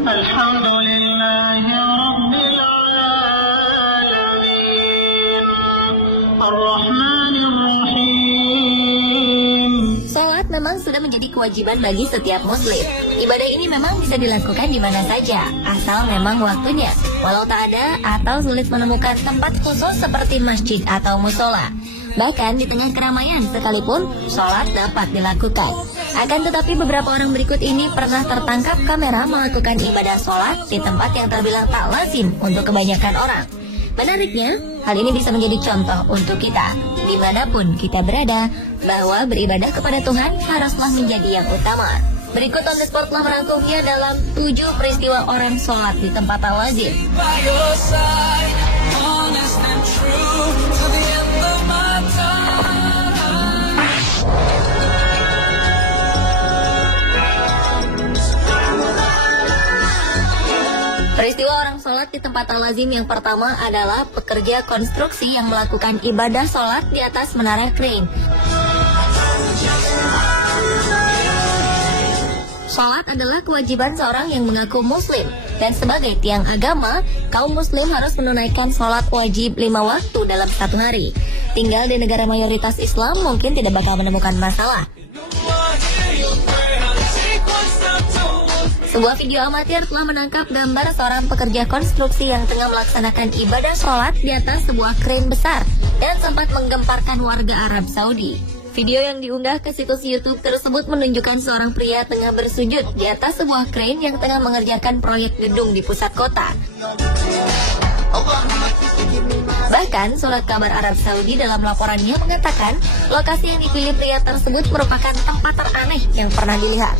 Alhamdulillahi Rabbil Alamin Ar-Rahmanir Rahim. Salat memang sudah menjadi kewajiban bagi setiap muslim. Ibadah ini memang bisa dilakukan di mana saja, asal memang waktunya. Walau tak ada atau sulit menemukan tempat khusus seperti masjid atau musola. Bahkan di tengah keramaian sekalipun, sholat dapat dilakukan. Akan tetapi beberapa orang berikut ini pernah tertangkap kamera melakukan ibadah sholat di tempat yang terbilang tak lazim untuk kebanyakan orang. Menariknya, hal ini bisa menjadi contoh untuk kita, dimanapun kita berada, bahwa beribadah kepada Tuhan haruslah menjadi yang utama. Berikut On The Spot telah merangkumnya dalam 7 peristiwa orang sholat di tempat tak lazim. Peristiwa orang sholat di tempat al-lazim yang pertama adalah pekerja konstruksi yang melakukan ibadah sholat di atas menara crane. Sholat adalah kewajiban seorang yang mengaku muslim, dan sebagai tiang agama, kaum muslim harus menunaikan sholat wajib 5 waktu dalam satu hari. Tinggal di negara mayoritas Islam mungkin tidak bakal menemukan masalah. Sebuah video amatir telah menangkap gambar seorang pekerja konstruksi yang tengah melaksanakan ibadah sholat di atas sebuah crane besar dan sempat menggemparkan warga Arab Saudi. Video yang diunggah ke situs YouTube tersebut menunjukkan seorang pria tengah bersujud di atas sebuah crane yang tengah mengerjakan proyek gedung di pusat kota. Bahkan, surat kabar Arab Saudi dalam laporannya mengatakan lokasi yang dipilih pria tersebut merupakan tempat teraneh yang pernah dilihat.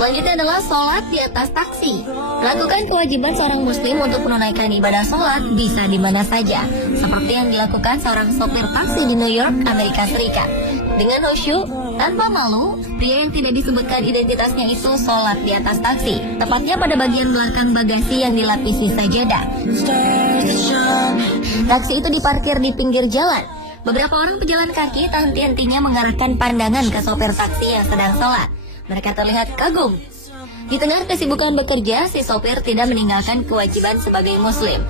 Selanjutnya adalah sholat di atas taksi. Melakukan kewajiban seorang muslim untuk menunaikan ibadah sholat bisa di mana saja, seperti yang dilakukan seorang sopir taksi di New York, Amerika Serikat. Dengan khusyuk, tanpa malu, pria yang tidak disebutkan identitasnya itu sholat di atas taksi, tepatnya pada bagian belakang bagasi yang dilapisi sajadah. Taksi itu diparkir di pinggir jalan. Beberapa orang pejalan kaki tak henti-hentinya mengarahkan pandangan ke sopir taksi yang sedang sholat. Mereka terlihat kagum. Di tengah kesibukan bekerja, si sopir tidak meninggalkan kewajiban sebagai muslim.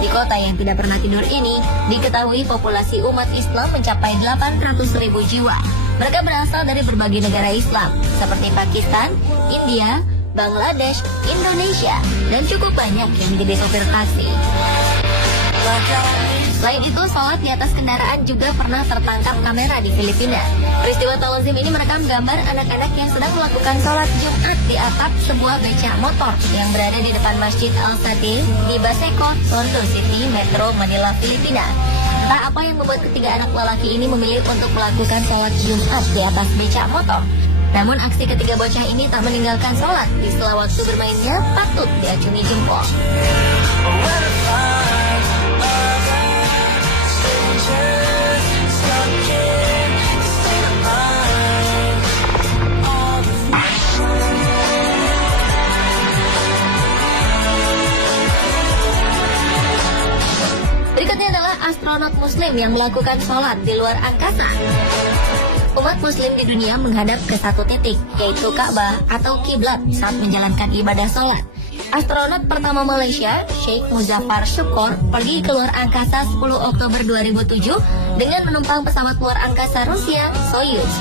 Di kota yang tidak pernah tidur ini, diketahui populasi umat Islam mencapai 800.000 jiwa. Mereka berasal dari berbagai negara Islam, seperti Pakistan, India, Bangladesh, Indonesia, dan cukup banyak yang menjadi sopir taksi. Selain itu, sholat di atas kendaraan juga pernah tertangkap kamera di Filipina. Peristiwa talazim ini merekam gambar anak-anak yang sedang melakukan sholat Jumat di atap sebuah becak motor yang berada di depan Masjid Al-Sadil di Baseco, Tondo City, Metro Manila, Filipina. Tak apa yang membuat ketiga anak lelaki ini memilih untuk melakukan sholat Jumat di atas becak motor. Namun aksi ketiga bocah ini tak meninggalkan sholat. Di sela waktu bermainnya patut diacungi jempol. Berikutnya adalah astronot muslim yang melakukan sholat di luar angkasa. Umat muslim di dunia menghadap ke satu titik, yaitu Ka'bah atau kiblat saat menjalankan ibadah sholat. Astronot pertama Malaysia, Sheikh Muzaffar Syukur, pergi ke luar angkasa 10 Oktober 2007 dengan menumpang pesawat luar angkasa Rusia, Soyuz.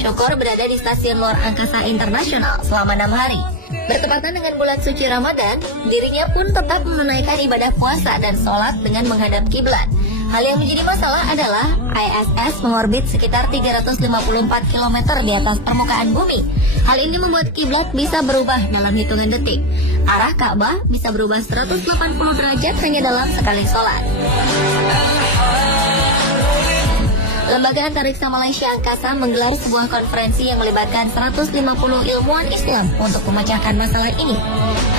Syukur berada di stasiun luar angkasa internasional selama 6 hari. Bertepatan dengan bulan suci Ramadan, dirinya pun tetap menunaikan ibadah puasa dan sholat dengan menghadap kiblat. Hal yang menjadi masalah adalah ISS mengorbit sekitar 354 km di atas permukaan bumi. Hal ini membuat kiblat bisa berubah dalam hitungan detik. Arah Ka'bah bisa berubah 180 derajat hanya dalam sekali sholat. Lembaga Antariksa Malaysia Angkasa menggelar sebuah konferensi yang melibatkan 150 ilmuwan Islam untuk memecahkan masalah ini.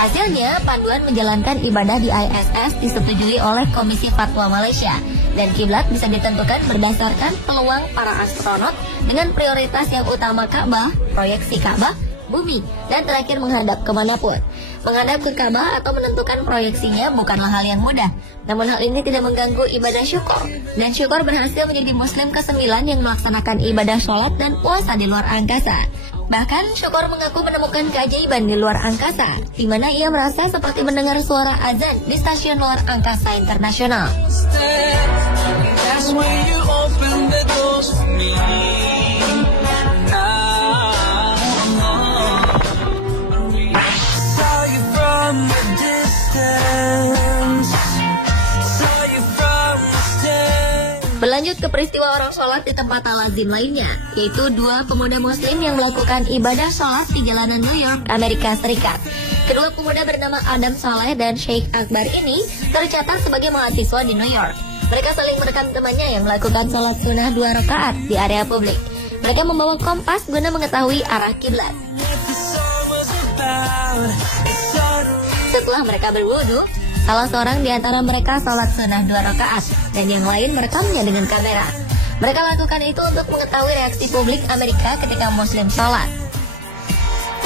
Hasilnya, panduan menjalankan ibadah di ISS disetujui oleh Komisi Fatwa Malaysia. dan kiblat bisa ditentukan berdasarkan peluang para astronot dengan prioritas yang utama Ka'bah, proyeksi Ka'bah, bumi, dan terakhir menghadap kemanapun. Menghadap ke Ka'bah atau menentukan proyeksinya bukanlah hal yang mudah. Namun hal ini tidak mengganggu ibadah syukur. Dan syukur berhasil menjadi muslim ke-9 yang melaksanakan ibadah sholat dan puasa di luar angkasa. Bahkan syukur mengaku menemukan keajaiban di luar angkasa, di mana ia merasa seperti mendengar suara azan di stasiun luar angkasa internasional. Berlanjut ke peristiwa orang sholat di tempat al-azim lainnya, yaitu dua pemuda muslim yang melakukan ibadah sholat di jalanan New York, Amerika Serikat. Kedua pemuda bernama Adam Saleh dan Sheikh Akbar ini tercatat sebagai mahasiswa di New York. Mereka saling merekam temannya yang melakukan sholat sunnah 2 rakaat di area publik. Mereka membawa kompas guna mengetahui arah kiblat. Setelah mereka berwudu, salah seorang di antara mereka sholat sunnah 2 rakaat dan yang lain merekamnya dengan kamera. Mereka lakukan itu untuk mengetahui reaksi publik Amerika ketika muslim sholat.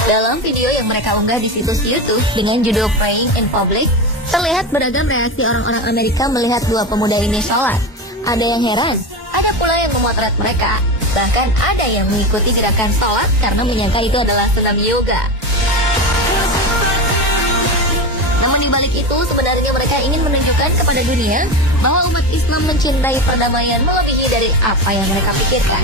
Dalam video yang mereka unggah di situs YouTube dengan judul Praying in Public, terlihat beragam reaksi orang-orang Amerika melihat dua pemuda ini sholat. Ada yang heran, ada pula yang memotret mereka. Bahkan ada yang mengikuti gerakan sholat karena menyangka itu adalah senam yoga. Namun di balik itu sebenarnya mereka ingin menunjukkan kepada dunia bahwa umat Islam mencintai perdamaian melebihi dari apa yang mereka pikirkan.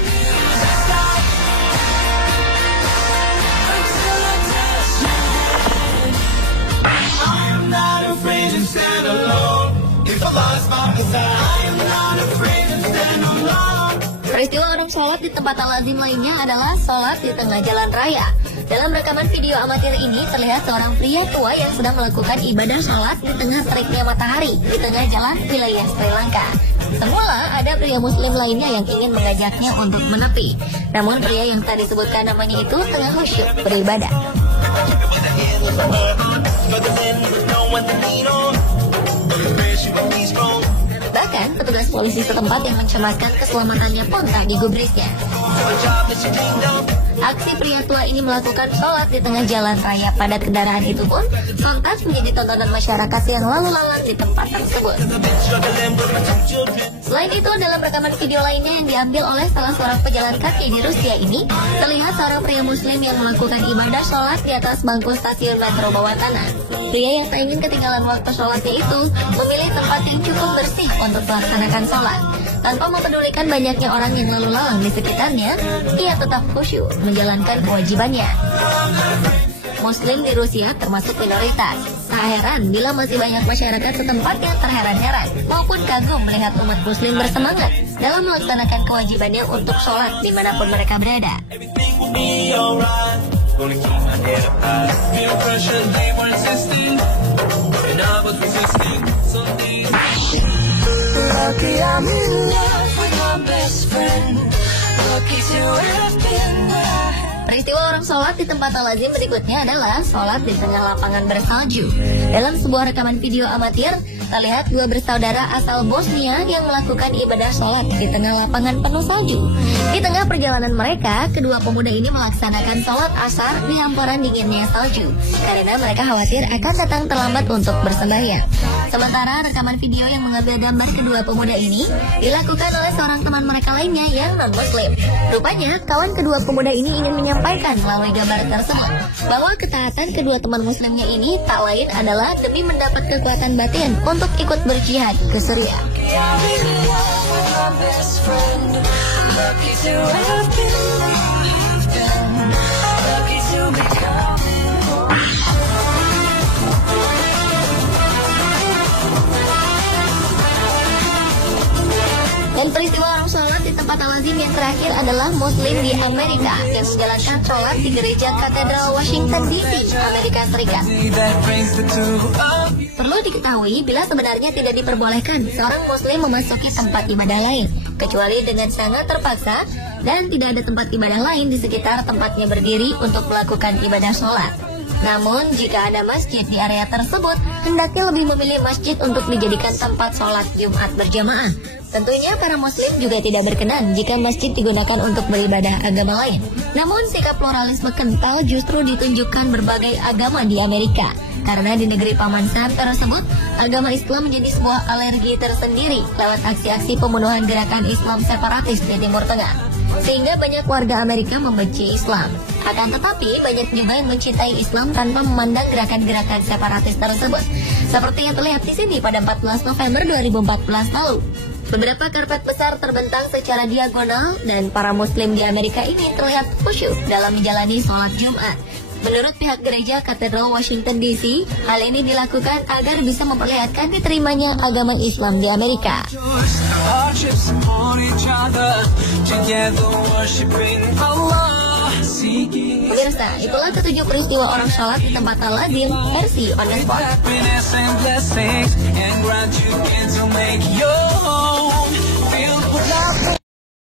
Peristiwa orang sholat di tempat al-azim lainnya adalah sholat di tengah jalan raya. Dalam rekaman video amatir ini terlihat seorang pria tua yang sedang melakukan ibadah sholat di tengah teriknya matahari di tengah jalan wilayah Sri Lanka. Semula ada pria muslim lainnya yang ingin mengajaknya untuk menepi. Namun pria yang tak disebutkan namanya itu tengah khusyuk beribadah. Bahkan petugas polisi setempat yang mencemaskan keselamatannya pun tak digubrisnya. Aksi pria tua ini melakukan sholat di tengah jalan raya padat kendaraan itu pun sontak menjadi tontonan masyarakat yang lalu lalang di tempat tersebut. Selain itu, dalam rekaman video lainnya yang diambil oleh salah seorang pejalan kaki di Rusia ini, terlihat seorang pria muslim yang melakukan ibadah sholat di atas bangku stasiun metro bawah tanah. Pria yang tak ingin ketinggalan waktu sholatnya itu memilih tempat yang cukup bersih untuk melaksanakan sholat. Tanpa mempedulikan banyaknya orang yang lalu lalang di sekitarnya, ia tetap khusyuk menjalankan kewajibannya. Muslim di Rusia termasuk minoritas. Tak heran bila masih banyak masyarakat setempat yang terheran-heran maupun kagum melihat umat muslim bersemangat dalam melaksanakan kewajibannya untuk sholat dimanapun mereka berada. Lucky I'm in love with my best friend. Lucky to have been there. Peristiwa orang sholat di tempat al-azim berikutnya adalah sholat di tengah lapangan bersalju. Dalam sebuah rekaman video amatir, terlihat dua bersaudara asal Bosnia yang melakukan ibadah sholat di tengah lapangan penuh salju. Di tengah perjalanan mereka, kedua pemuda ini melaksanakan sholat asar di hamparan dinginnya salju, karena mereka khawatir akan datang terlambat untuk bersembahyang. Sementara rekaman video yang mengambil gambar kedua pemuda ini dilakukan oleh seorang teman mereka lainnya yang non-muslim. Rupanya, kawan kedua pemuda ini ingin menyampaikan melalui gambar tersebut bahwa ketaatan kedua teman muslimnya ini tak lain adalah demi mendapat kekuatan batin untuk ikut berjihad ke Suriah. Dan peristiwa orang sholat di tempat al-azim yang terakhir adalah muslim di Amerika yang menjalankan sholat di gereja Katedral Washington DC, Amerika Serikat. Perlu diketahui bila sebenarnya tidak diperbolehkan seorang muslim memasuki tempat ibadah lain, kecuali dengan sangat terpaksa dan tidak ada tempat ibadah lain di sekitar tempatnya berdiri untuk melakukan ibadah sholat. Namun, jika ada masjid di area tersebut, hendaknya lebih memilih masjid untuk dijadikan tempat sholat Jumat berjamaah. Tentunya para muslim juga tidak berkenan jika masjid digunakan untuk beribadah agama lain. Namun sikap pluralisme kental justru ditunjukkan berbagai agama di Amerika. Karena di negeri Paman Sam tersebut, agama Islam menjadi sebuah alergi tersendiri lewat aksi-aksi pembunuhan gerakan Islam separatis di Timur Tengah. Sehingga banyak warga Amerika membenci Islam. Akan tetapi banyak juga yang mencintai Islam tanpa memandang gerakan-gerakan separatis tersebut. Seperti yang terlihat di sini pada 14 November 2014 lalu. Beberapa karpet besar terbentang secara diagonal dan para muslim di Amerika ini terlihat khusyuk dalam menjalani sholat Jumat. Menurut pihak gereja Katedral Washington DC, hal ini dilakukan agar bisa memperlihatkan diterimanya agama Islam di Amerika. Pemirsa, itulah ketujuh peristiwa orang sholat di tempat Al-Azim versi On The Spot.